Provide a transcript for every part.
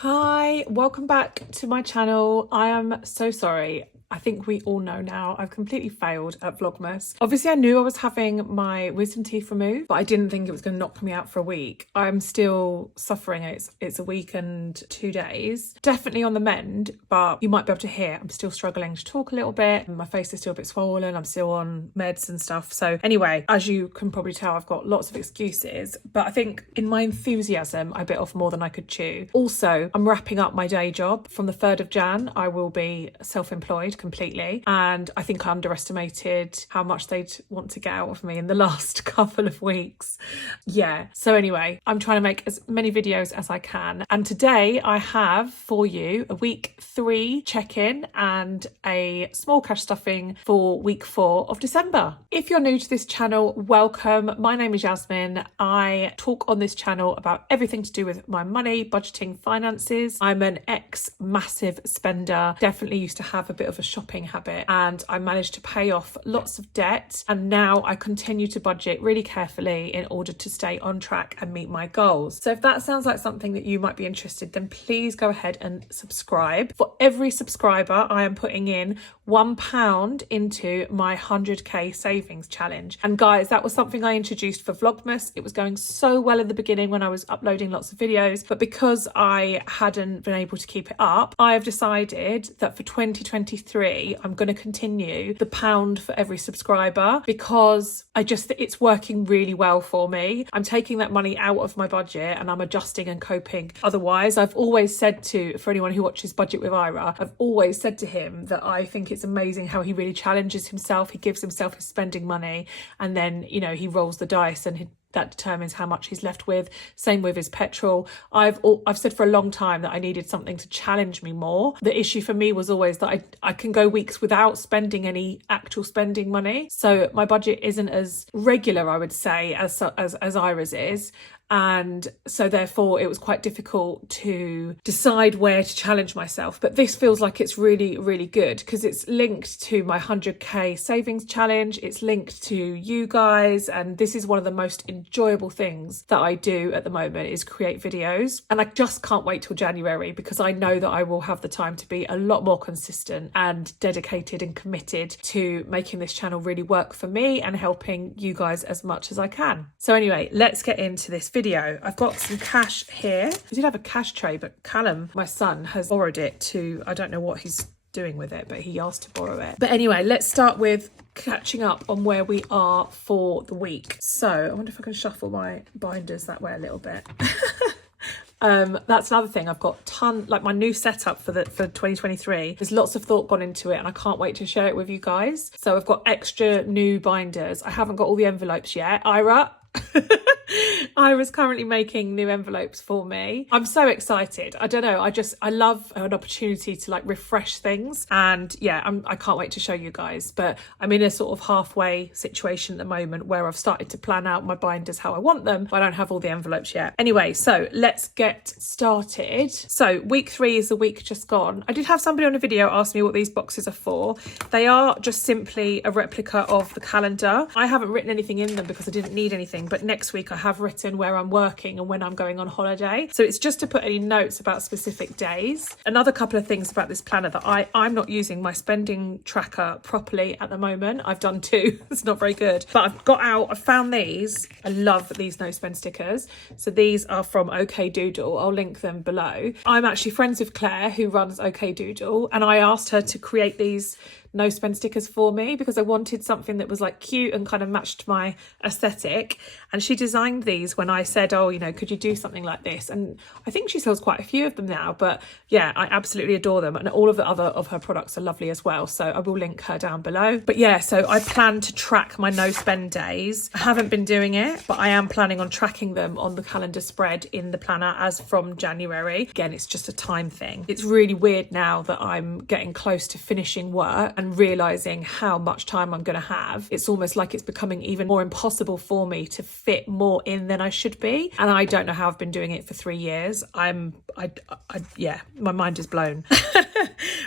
Hi, welcome back to my channel. I am so sorry. I think we all know now I've completely failed at Vlogmas. Obviously, I knew I was having my wisdom teeth removed, but I didn't think it was going to knock me out for a week. I'm still suffering. It's a week and 2 days. Definitely on the mend, but you might be able to hear I'm still struggling to talk a little bit. My face is still a bit swollen. I'm still on meds and stuff. So anyway, as you can probably tell, I've got lots of excuses, but I think in my enthusiasm, I bit off more than I could chew. Also, I'm wrapping up my day job. From the 3rd of Jan, I will be self-employed completely, and I think I underestimated how much they'd want to get out of me in the last couple of weeks. Yeah, so anyway, I'm trying to make as many videos as I can, and today I have for you a week 3 check-in and a small cash stuffing for week 4 of December. If you're new to this channel, welcome. My name is Yasmine. I talk on this channel about everything to do with my money, budgeting, finances. I'm an ex-massive spender, definitely used to have a bit of a shopping habit, and I managed to pay off lots of debt, and now I continue to budget really carefully in order to stay on track and meet my goals. So if that sounds like something that you might be interested, then please go ahead and subscribe. For every subscriber, I am putting in £1 into my 100k savings challenge. And guys, that was something I introduced for Vlogmas. It was going so well in the beginning when I was uploading lots of videos, but because I hadn't been able to keep it up, I have decided that for 2023 I'm going to continue the £1 for every subscriber, because it's working really well for me. I'm taking that money out of my budget and I'm adjusting and coping. Otherwise, I've always said for anyone who watches Budget with Ira, I've always said to him that I think it's amazing how he really challenges himself. He gives himself his spending money, and then, you know, he rolls the dice and that determines how much he's left with. Same with his petrol. I've said for a long time that I needed something to challenge me more. The issue for me was always that I can go weeks without spending any actual spending money. So my budget isn't as regular, I would say, as Ira's is. And so therefore it was quite difficult to decide where to challenge myself. But this feels like it's really, really good because it's linked to my 100k savings challenge. It's linked to you guys. And this is one of the most enjoyable things that I do at the moment, is create videos. And I just can't wait till January, because I know that I will have the time to be a lot more consistent and dedicated and committed to making this channel really work for me and helping you guys as much as I can. So anyway, let's get into this video. I've got some cash here. I did have a cash tray, but Callum, my son, has borrowed it to, I don't know what he's doing with it, but he asked to borrow it. But anyway, let's start with catching up on where we are for the week. So I wonder if I can shuffle my binders that way a little bit. That's another thing. I've got my new setup for 2023. There's lots of thought gone into it, and I can't wait to share it with you guys. So I've got extra new binders. I haven't got all the envelopes yet. Ira's currently making new envelopes for me. I'm so excited. I don't know. I love an opportunity to refresh things. And yeah, I can't wait to show you guys. But I'm in a sort of halfway situation at the moment where I've started to plan out my binders how I want them, but I don't have all the envelopes yet. Anyway, so let's get started. So week 3 is the week just gone. I did have somebody on a video ask me what these boxes are for. They are just simply a replica of the calendar. I haven't written anything in them because I didn't need anything, but next week I have written where I'm working and when I'm going on holiday. So it's just to put any notes about specific days. Another couple of things about this planner that I'm not using my spending tracker properly at the moment. I've done 2. It's not very good. But I found these. I love these no spend stickers. So these are from OK Doodle. I'll link them below. I'm actually friends with Claire, who runs OK Doodle, and I asked her to create these no spend stickers for me because I wanted something that was cute and kind of matched my aesthetic. And she designed these when I said, oh, you know, could you do something like this? And I think she sells quite a few of them now, but yeah, I absolutely adore them. And all of the other of her products are lovely as well. So I will link her down below. But yeah, so I plan to track my no spend days. I haven't been doing it, but I am planning on tracking them on the calendar spread in the planner as from January. Again, it's just a time thing. It's really weird now that I'm getting close to finishing work and realizing how much time I'm going to have. It's almost like it's becoming even more impossible for me to fit more in than I should be. And I don't know how I've been doing it for 3 years. Yeah, my mind is blown.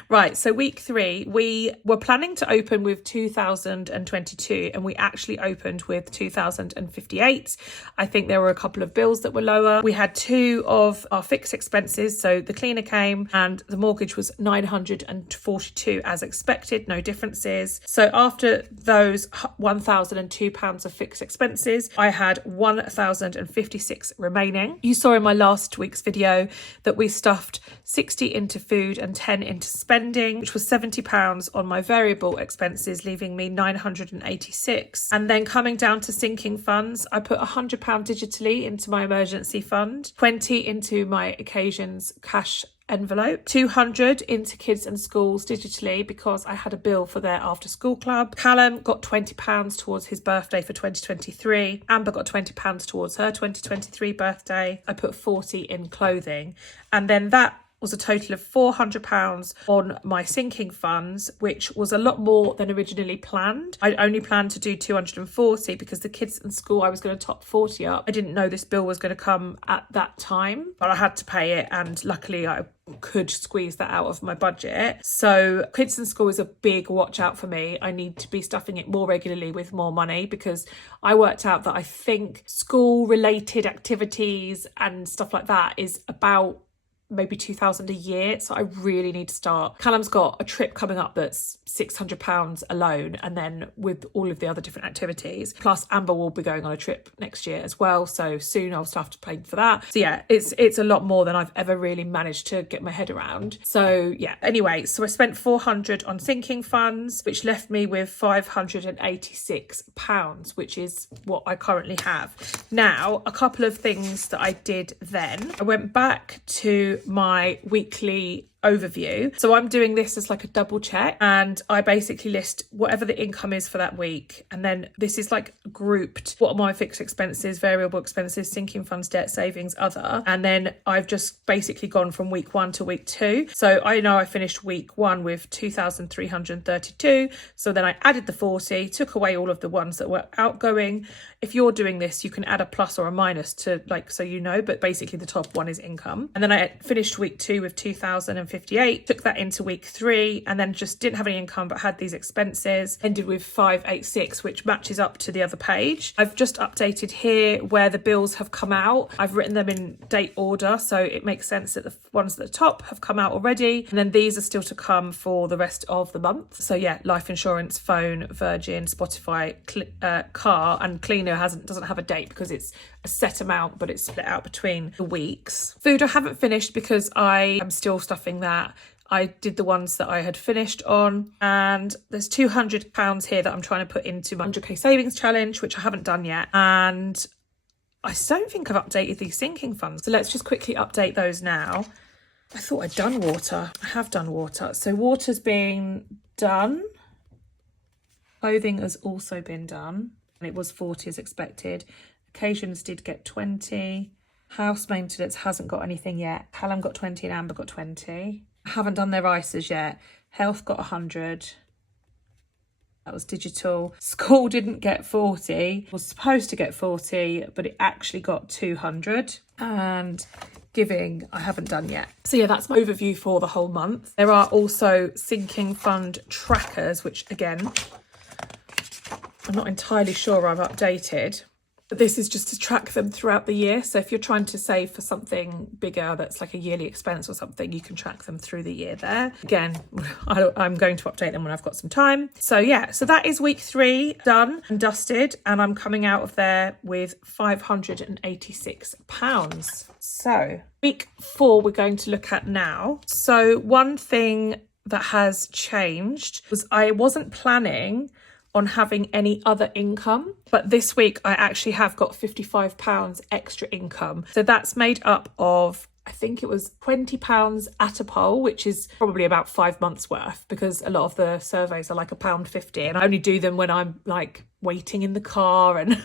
Right, so week 3, we were planning to open with 2,022 and we actually opened with 2,058. I think there were a couple of bills that were lower. We had 2 of our fixed expenses, so the cleaner came and the mortgage was 942 as expected, no differences. So after those £1,002 of fixed expenses, I had 1,056 remaining. You saw in my last week's video that we stuffed 60 into food and 10 into spending, which was £70 on my variable expenses, leaving me 986. And then coming down to sinking funds, I put £100 digitally into my emergency fund, 20 into my occasions cash envelope, 200 into kids and schools digitally because I had a bill for their after school club. Callum got £20 towards his birthday for 2023. Amber got £20 towards her 2023 birthday. I put 40 in clothing, and then that was a total of £400 on my sinking funds, which was a lot more than originally planned. I only planned to do 240 because the kids in school, I was going to top 40 up. I didn't know this bill was going to come at that time, but I had to pay it, and luckily I could squeeze that out of my budget. So kids in school is a big watch out for me. I need to be stuffing it more regularly with more money, because I worked out that I think school related activities and stuff like that is about maybe 2,000 a year, so I really need to start. Callum's got a trip coming up that's £600 alone, and then with all of the other different activities, plus Amber will be going on a trip next year as well, so soon I'll start to plan for that. So yeah, it's a lot more than I've ever really managed to get my head around. So yeah, anyway, so I spent 400 on sinking funds, which left me with £586, which is what I currently have. Now, a couple of things that I did then. I went back to my weekly overview. So I'm doing this as like a double check, and I basically list whatever the income is for that week, and then this is like grouped what are my fixed expenses, variable expenses, sinking funds, debt, savings, other, and then I've just basically gone from week 1 to week 2. So I know I finished week 1 with 2,332, so then I added the 40, took away all of the ones that were outgoing. If you're doing this, you can add a plus or a minus to, like, so you know, but basically the top one is income. And then I finished week 2 with 2,058, took that into week 3, and then just didn't have any income but had these expenses, ended with 586, which matches up to the other page. I've just updated here where the bills have come out. I've written them in date order, so it makes sense that the ones at the top have come out already, and then these are still to come for the rest of the month. So yeah, life insurance, phone, Virgin, Spotify, car, and cleaner doesn't have a date because it's a set amount, but it's split out between the weeks. Food I haven't finished because I am still stuffing that. I did the ones that I had finished on, and there's £200 here that I'm trying to put into my 100k savings challenge, which I haven't done yet, and I don't think I've updated these sinking funds, so let's just quickly update those now. I thought I'd done water. I have done water, so water's been done. Clothing has also been done, and it was 40 as expected. Occasions did get 20. House maintenance hasn't got anything yet. Callum got 20 and Amber got 20. I haven't done their ISAs yet. Health got 100. That was digital. School didn't get 40. Was supposed to get 40, but it actually got 200. And giving I haven't done yet. So yeah, that's my overview for the whole month. There are also sinking fund trackers, which again, I'm not entirely sure I've updated, but this is just to track them throughout the year. So if you're trying to save for something bigger that's like a yearly expense or something, you can track them through the year there. Again, I'm going to update them when I've got some time. So yeah, so that is week 3 done and dusted, and I'm coming out of there with £586. So week 4 we're going to look at now. So one thing that has changed was I wasn't planning on having any other income, but this week I actually have got £55 extra income. So that's made up of, I think it was £20 at a poll, which is probably about 5 months worth, because a lot of the surveys are like £1.50, and I only do them when I'm like waiting in the car and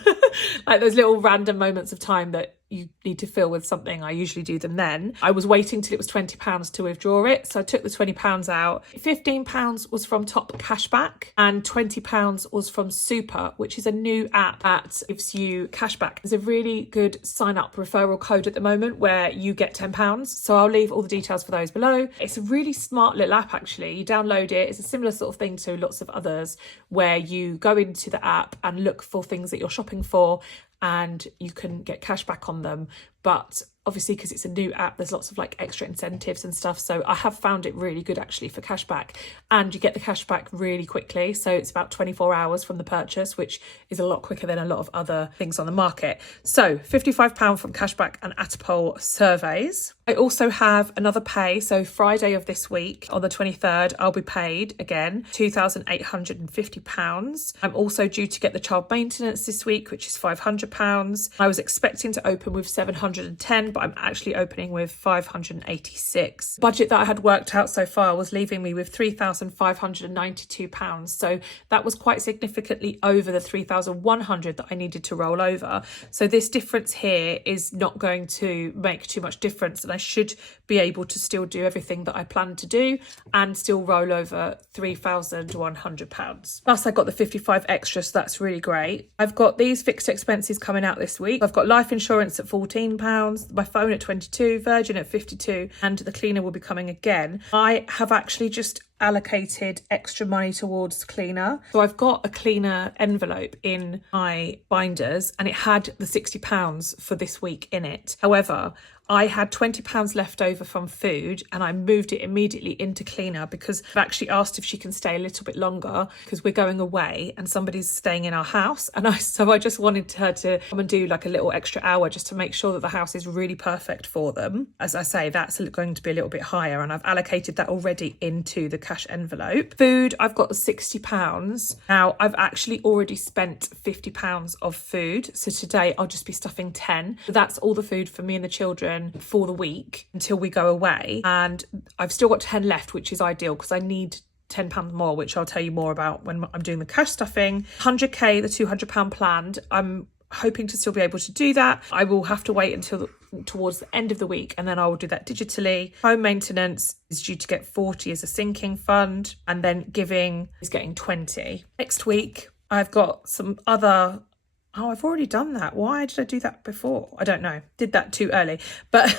like those little random moments of time that you need to fill with something, I usually do them then. I was waiting till it was £20 to withdraw it, so I took the £20 out. £15 was from Top Cashback and £20 was from Super, which is a new app that gives you cashback. There's a really good sign up referral code at the moment where you get £10, so I'll leave all the details for those below. It's a really smart little app actually. You download it, it's a similar sort of thing to lots of others where you go into the app and look for things that you're shopping for and you can get cash back on them. But obviously, because it's a new app, there's lots of like extra incentives and stuff. So I have found it really good actually for cashback, and you get the cashback really quickly. So it's about 24 hours from the purchase, which is a lot quicker than a lot of other things on the market. So £55 from cashback and Atapol surveys. I also have another pay. So Friday of this week on the 23rd, I'll be paid again £2,850. I'm also due to get the child maintenance this week, which is £500. I was expecting to open with 710, but I'm actually opening with 586. Budget that I had worked out so far was leaving me with £3,592. So that was quite significantly over the 3,100 that I needed to roll over. So this difference here is not going to make too much difference, and I should be able to still do everything that I planned to do and still roll over £3,100. Plus I got the 55 extra, so that's really great. I've got these fixed expenses coming out this week. I've got life insurance at £14, my phone at 22, Virgin at 52, and the cleaner will be coming again. I have actually just allocated extra money towards cleaner. So I've got a cleaner envelope in my binders and it had the £60 for this week in it. However, I had £20 left over from food and I moved it immediately into cleaner because I've actually asked if she can stay a little bit longer because we're going away and somebody's staying in our house. And so I just wanted her to come and do like a little extra hour just to make sure that the house is really perfect for them. As I say, that's going to be a little bit higher and I've allocated that already into the cash envelope. Food, I've got the £60. Now I've actually already spent £50 of food. So today I'll just be stuffing 10. So that's all the food for me and the children for the week until we go away, and I've still got 10 left, which is ideal because I need £10 more, which I'll tell you more about when I'm doing the cash stuffing. 100k, the £200 planned. I'm hoping to still be able to do that. I will have to wait until towards the end of the week and then I will do that digitally. Home maintenance is due to get 40 as a sinking fund, and then giving is getting 20. Next week I've got some other I've already done that. Why did I do that before? I don't know. Did that too early. But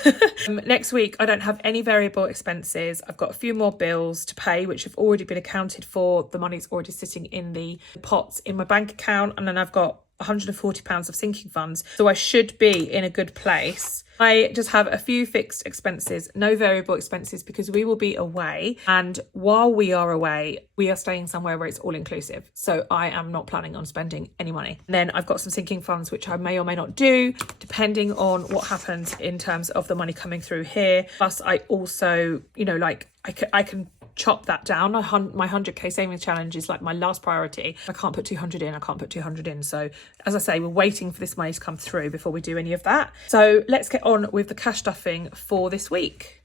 next week, I don't have any variable expenses. I've got a few more bills to pay, which have already been accounted for. The money's already sitting in the pots in my bank account. And then I've got £140 of sinking funds. So I should be in a good place. I just have a few fixed expenses, no variable expenses, because we will be away. And while we are away, we are staying somewhere where it's all inclusive. So I am not planning on spending any money. And then I've got some sinking funds, which I may or may not do, depending on what happens in terms of the money coming through here. Plus I also, I can chop that down. My 100k savings challenge is like my last priority. I can't put 200 in. I can't put 200 in. So as I say, we're waiting for this money to come through before we do any of that. So let's get on with the cash stuffing for this week.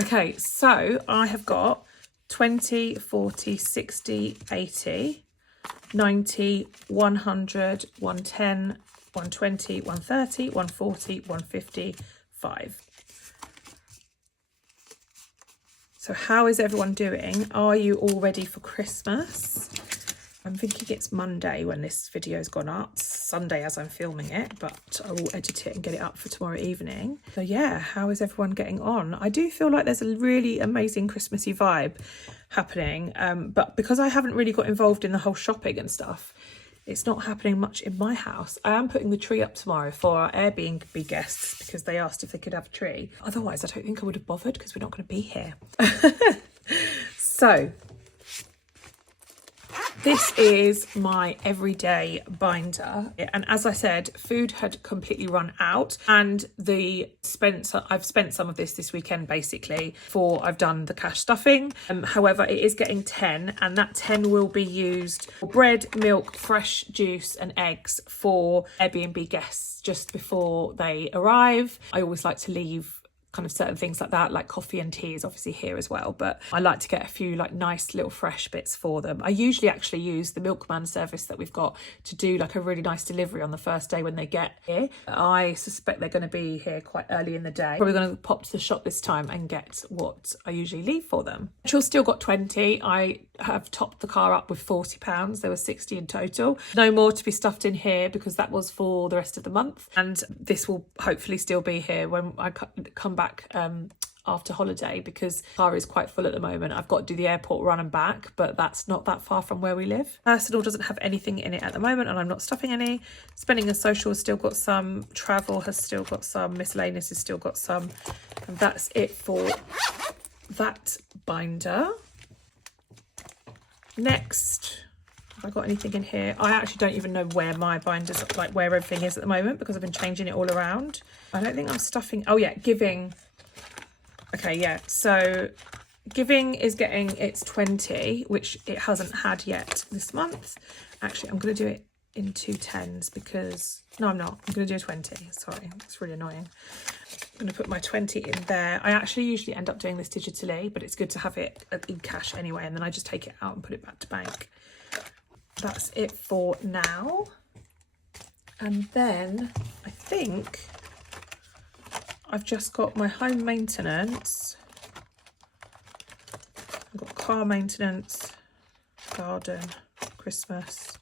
Okay, so I have got 20, 40, 60, 80, 90, 100, 110, 120, 130, 140, 150, 5. So how is everyone doing? Are you all ready for Christmas? I'm thinking it's Monday when this video's gone up, Sunday as I'm filming it, but I will edit it and get it up for tomorrow evening. So yeah, how is everyone getting on? I do feel like there's a really amazing Christmassy vibe happening, but because I haven't really got involved in the whole shopping and stuff, it's not happening much in my house. I am putting the tree up tomorrow for our Airbnb guests because they asked if they could have a tree. Otherwise, I don't think I would have bothered because we're not going to be here. So this is my everyday binder. And as I said, food had completely run out and I've spent some of this weekend basically before I've done the cash stuffing. However, it is getting 10 and that 10 will be used for bread, milk, fresh juice and eggs for Airbnb guests just before they arrive. I always like to leave kind of certain things like that, like coffee and tea is obviously here as well, but I like to get a few like nice little fresh bits for them. I usually actually use the milkman service that we've got to do like a really nice delivery on the first day when they get here. I suspect they're going to be here quite early in the day. Probably going to pop to the shop this time and get what I usually leave for them. Petrol's still got 20. I have topped the car up with £40. There were 60 in total. No more to be stuffed in here because that was for the rest of the month, and this will hopefully still be here when I come back after holiday, because the car is quite full at the moment. I've got to do the airport run and back, but that's not that far from where we live. Personal doesn't have anything in it at the moment, and I'm not stuffing any. Spending and social has still got some. Travel has still got some. Miscellaneous has still got some. And that's it for that binder. Next, have I got anything in here? I actually don't even know where my binders, like where everything is at the moment, because I've been changing it all around. I don't think I'm stuffing. Oh yeah, giving. Okay, yeah. So giving is getting its 20, which it hasn't had yet this month. Actually, I'm going to do it in 2 10s because, no, I'm not. I'm going to do a 20. Sorry, it's really annoying. I'm going to put my 20 in there. I actually usually end up doing this digitally, but it's good to have it in cash anyway, and then I just take it out and put it back to bank. That's it for now. And then I think I've just got my home maintenance. I've got car maintenance, garden, Christmas,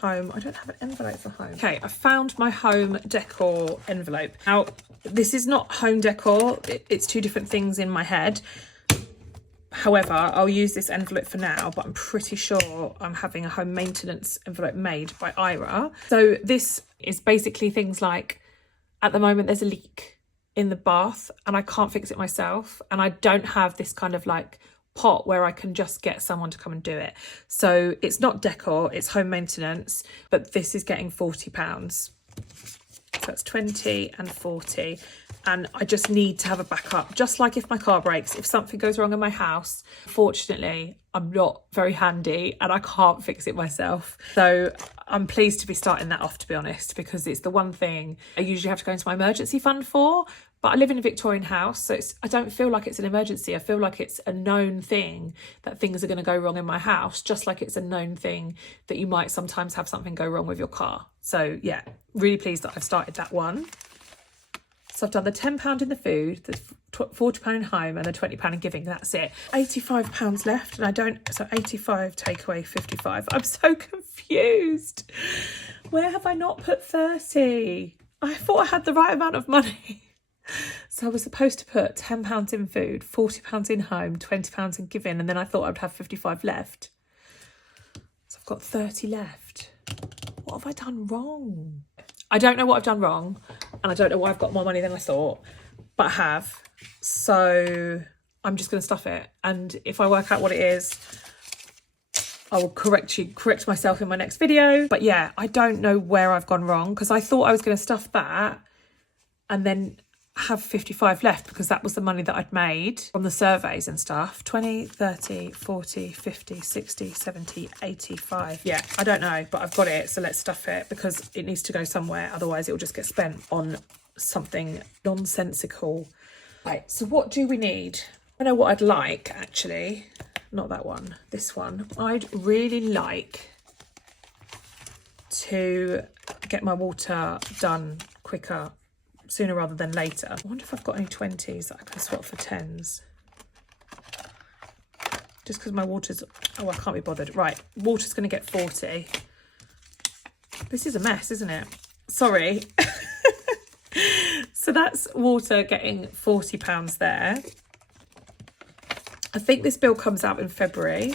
home. I don't have an envelope for home. Okay, I found my home decor envelope. Now, this is not home decor. It's 2 different things in my head. However, I'll use this envelope for now, but I'm pretty sure I'm having a home maintenance envelope made by Ira. So this is basically things like, at the moment there's a leak in the bath and I can't fix it myself, and I don't have this kind of like pot where I can just get someone to come and do it. So it's not decor, it's home maintenance, but this is getting £40. So that's 20 and 40. And I just need to have a backup, just like if my car breaks, if something goes wrong in my house. Fortunately, I'm not very handy and I can't fix it myself. So I'm pleased to be starting that off, to be honest, because it's the one thing I usually have to go into my emergency fund for. But I live in a Victorian house, so I don't feel like it's an emergency. I feel like it's a known thing that things are going to go wrong in my house, just like it's a known thing that you might sometimes have something go wrong with your car. So yeah, really pleased that I've started that one. So I've done the £10 in the food, the £40 in home, and the £20 in giving. That's it. £85 left, and I don't. So 85 take away 55. I'm so confused. Where have I not put 30? I thought I had the right amount of money. So I was supposed to put £10 in food, £40 in home, £20 in giving, and then I thought I'd have 55 left. So I've got 30 left. What have I done wrong? I don't know what I've done wrong, and I don't know why I've got more money than I thought, but I have. So I'm just going to stuff it, and if I work out what it is, I will correct myself in my next video. But yeah, I don't know where I've gone wrong, because I thought I was going to stuff that and then have 55 left, because that was the money that I'd made from the surveys and stuff. 20, 30, 40, 50, 60, 70, 85. Yeah, I don't know, but I've got it, so let's stuff it, because it needs to go somewhere, otherwise it will just get spent on something nonsensical. Right, so what do we need? I know what I'd like, actually. Not that one, this one. I'd really like to get my water done quicker, sooner rather than later. I wonder if I've got any 20s that I can swap for 10s. Just because my water's... Oh, I can't be bothered. Right, water's going to get 40. This is a mess, isn't it? Sorry. So that's water getting £40 there. I think this bill comes out in February.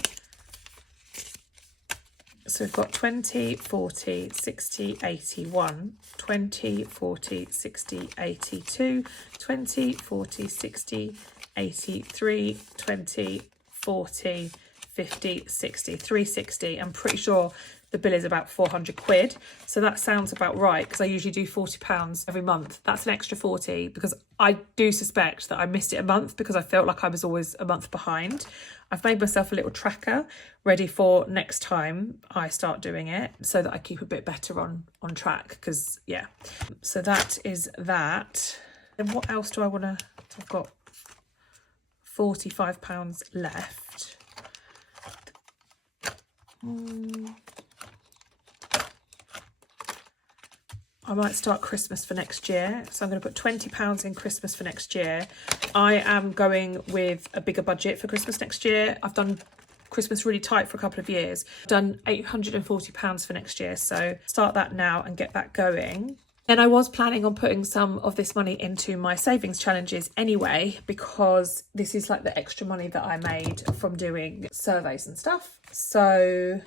So we've got 20, 40, 60, 81, 20, 40, 60, 82, 20, 40, 60, 83, 20, 40, 50, 60, 360. I'm pretty sure the bill is about 400 quid. So that sounds about right, because I usually do £40 every month. That's an extra 40, because I do suspect that I missed it a month, because I felt like I was always a month behind. I've made myself a little tracker ready for next time I start doing it, so that I keep a bit better on track, because yeah. So that is that. Then what else do I want to... I've got £45 left. I might start Christmas for next year. So I'm going to put £20 in Christmas for next year. I am going with a bigger budget for Christmas next year. I've done Christmas really tight for a couple of years. I've done £840 for next year. So start that now and get that going. And I was planning on putting some of this money into my savings challenges anyway, because this is like the extra money that I made from doing surveys and stuff. So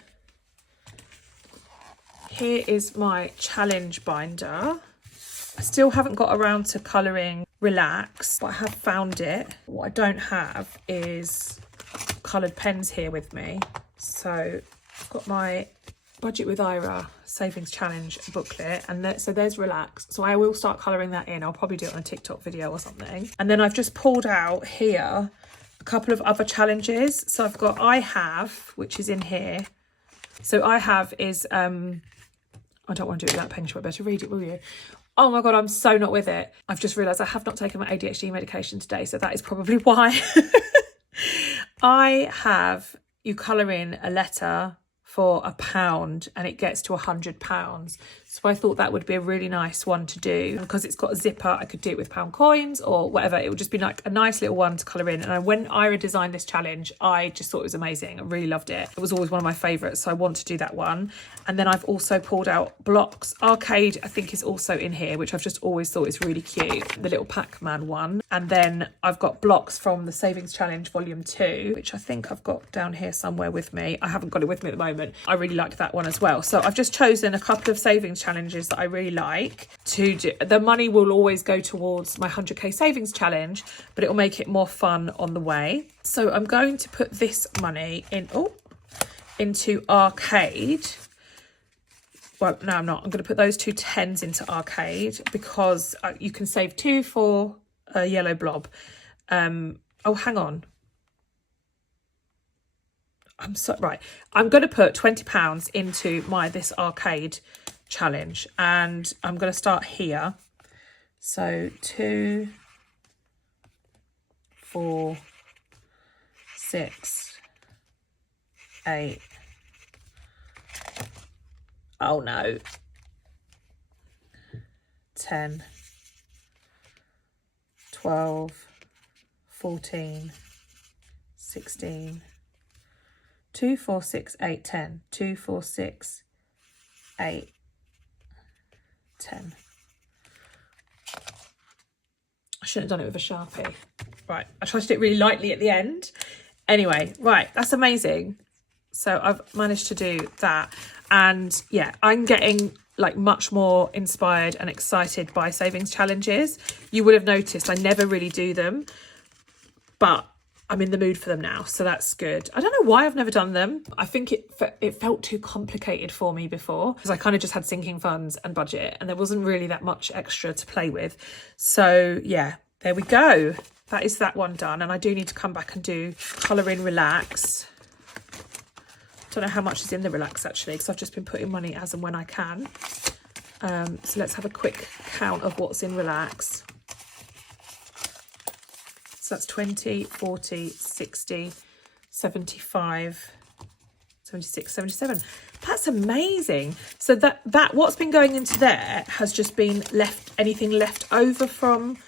here is my challenge binder. I still haven't got around to colouring Relax, but I have found it. What I don't have is coloured pens here with me. So I've got my Budget with Ira Savings Challenge booklet, and so there's Relax. So I will start colouring that in. I'll probably do it on a TikTok video or something. And then I've just pulled out here a couple of other challenges. So I've got I Have, which is in here. So I Have is, I don't want to do it without pen, you might better read it, will you? Oh my God, I'm so not with it. I've just realised I have not taken my ADHD medication today, so that is probably why. I Have, you colour in a letter for £1 and it gets to £100. So I thought that would be a really nice one to do. Because it's got a zipper, I could do it with pound coins or whatever. It would just be like a nice little one to colour in. And when Ira designed this challenge, I just thought it was amazing. I really loved it. It was always one of my favourites, so I want to do that one. And then I've also pulled out blocks. Arcade, I think, is also in here, which I've just always thought is really cute. The little Pac-Man one. And then I've got blocks from the Savings Challenge Volume 2, which I think I've got down here somewhere with me. I haven't got it with me at the moment. I really liked that one as well. So I've just chosen a couple of savings challenges that I really like to do. The money will always go towards my 100k savings challenge, but it will make it more fun on the way. So I'm going to put this money in into Arcade. Well, no, I'm not. I'm going to put those two 10s into Arcade because you can save 2 for a yellow blob. Oh, hang on. Right. I'm going to put £20 into this Arcade challenge, and I'm going to start here. So 2, 4, 6, 8. Oh no. 10, 12, 14, 16. 2, 4, 6, 8, 10. 2, 4, 6, 8, 10. I shouldn't have done it with a Sharpie. Right, I tried to do it really lightly at the end. Anyway, right, that's amazing. So I've managed to do that. And yeah, I'm getting like much more inspired and excited by savings challenges. You would have noticed I never really do them, but I'm in the mood for them now, so that's good. I don't know why I've never done them. I think it felt too complicated for me before, because I kind of just had sinking funds and budget, and there wasn't really that much extra to play with. So yeah, there we go. That is that one done, and I do need to come back and do Colour in Relax. Don't know how much is in the Relax actually, because I've just been putting money as and when I can. So let's have a quick count of what's in Relax. So that's 20, 40, 60, 75, 76, 77. That's amazing. So that what's been going into there has just been anything left over from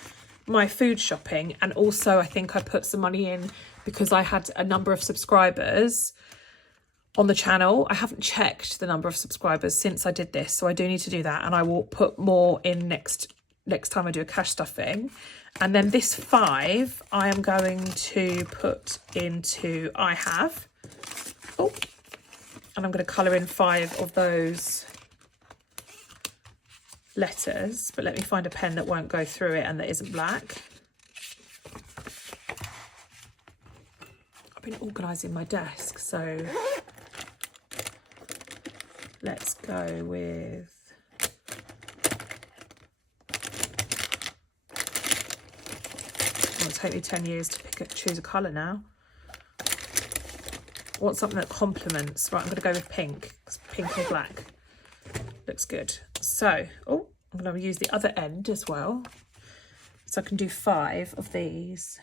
my food shopping. And also I think I put some money in because I had a number of subscribers on the channel. I haven't checked the number of subscribers since I did this, so I do need to do that, and I will put more in next time I do a cash stuffing. And then this 5 I am going to put into I Have. Oh, and I'm going to colour in 5 of those letters, but let me find a pen that won't go through it and that isn't black. I've been organising my desk, so let's go with it'll take me 10 years to choose a colour now. I want something that complements. Right, I'm going to go with pink. Pink and black looks good. So, oh, I'm going to use the other end as well. So I can do 5 of these.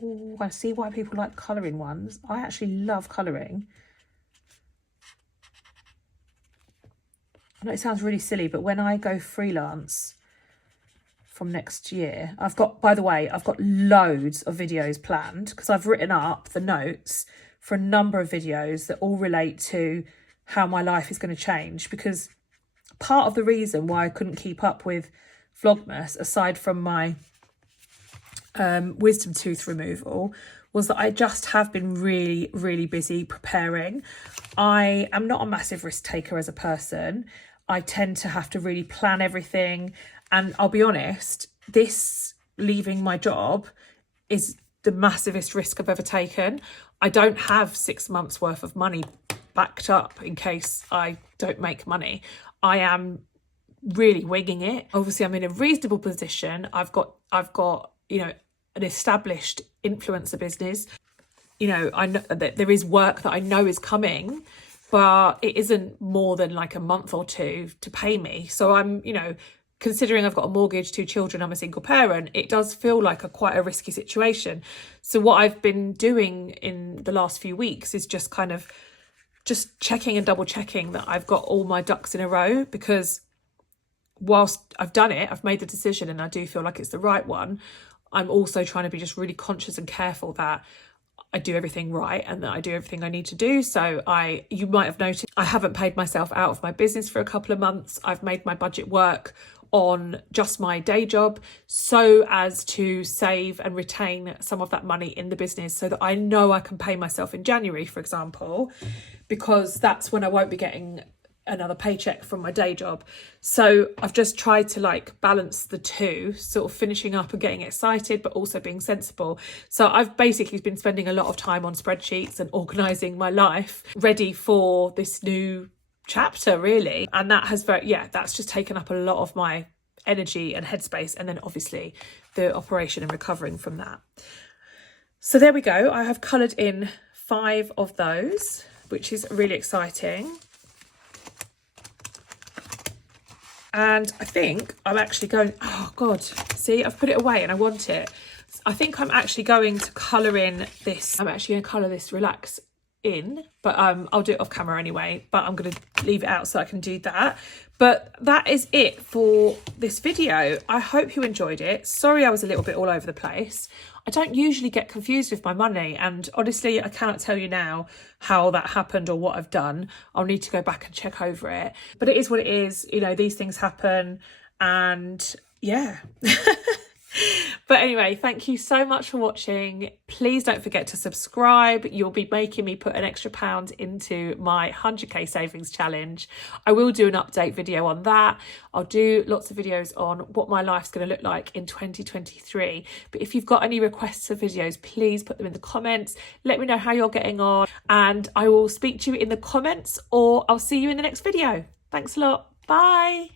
Oh, I see why people like colouring ones. I actually love colouring. I know it sounds really silly, but when I go freelance from next year, by the way, I've got loads of videos planned because I've written up the notes for a number of videos that all relate to how my life is going to change, because part of the reason why I couldn't keep up with Vlogmas, aside from my wisdom tooth removal, was that I just have been really, really busy preparing. I am not a massive risk taker as a person. I tend to have to really plan everything. And I'll be honest, this leaving my job is the massivest risk I've ever taken. I don't have 6 months worth of money backed up in case I don't make money. I am really winging it. Obviously, I'm in a reasonable position. I've got, you know, an established influencer business. You know, I know that there is work that I know is coming, but it isn't more than like a month or 2 to pay me. So I'm, you know, considering I've got a mortgage, 2 children, I'm a single parent, it does feel like quite a risky situation. So what I've been doing in the last few weeks is just kind of just checking and double checking that I've got all my ducks in a row, because whilst I've done it, I've made the decision and I do feel like it's the right one, I'm also trying to be just really conscious and careful that I do everything right and that I do everything I need to do. So you might have noticed, I haven't paid myself out of my business for a couple of months. I've made my budget work on just my day job so as to save and retain some of that money in the business, so that I know I can pay myself in January, for example, because that's when I won't be getting another paycheck from my day job. So I've just tried to like balance the two, sort of finishing up and getting excited, but also being sensible. So I've basically been spending a lot of time on spreadsheets and organising my life ready for this new chapter, really. And that has that's just taken up a lot of my energy and headspace, and then obviously the operation and recovering from that. So there we go. I have coloured in 5 of those, which is really exciting. And I think I'm actually going, oh God, see, I've put it away and I want it. I think I'm actually going to colour in this. I'm actually going to colour this Relax in, but I'll do it off camera anyway, but I'm going to leave it out so I can do that. But that is it for this video. I hope you enjoyed it. Sorry I was a little bit all over the place. I don't usually get confused with my money, and honestly I cannot tell you now how that happened or what I've done. I'll need to go back and check over it, but it is what it is. You know, these things happen, and yeah. But anyway, thank you so much for watching. Please don't forget to subscribe. You'll be making me put an extra £1 into my 100k savings challenge. I will do an update video on that. I'll do lots of videos on what my life's going to look like in 2023. But if you've got any requests for videos, please put them in the comments. Let me know how you're getting on, and I will speak to you in the comments, or I'll see you in the next video. Thanks a lot. Bye.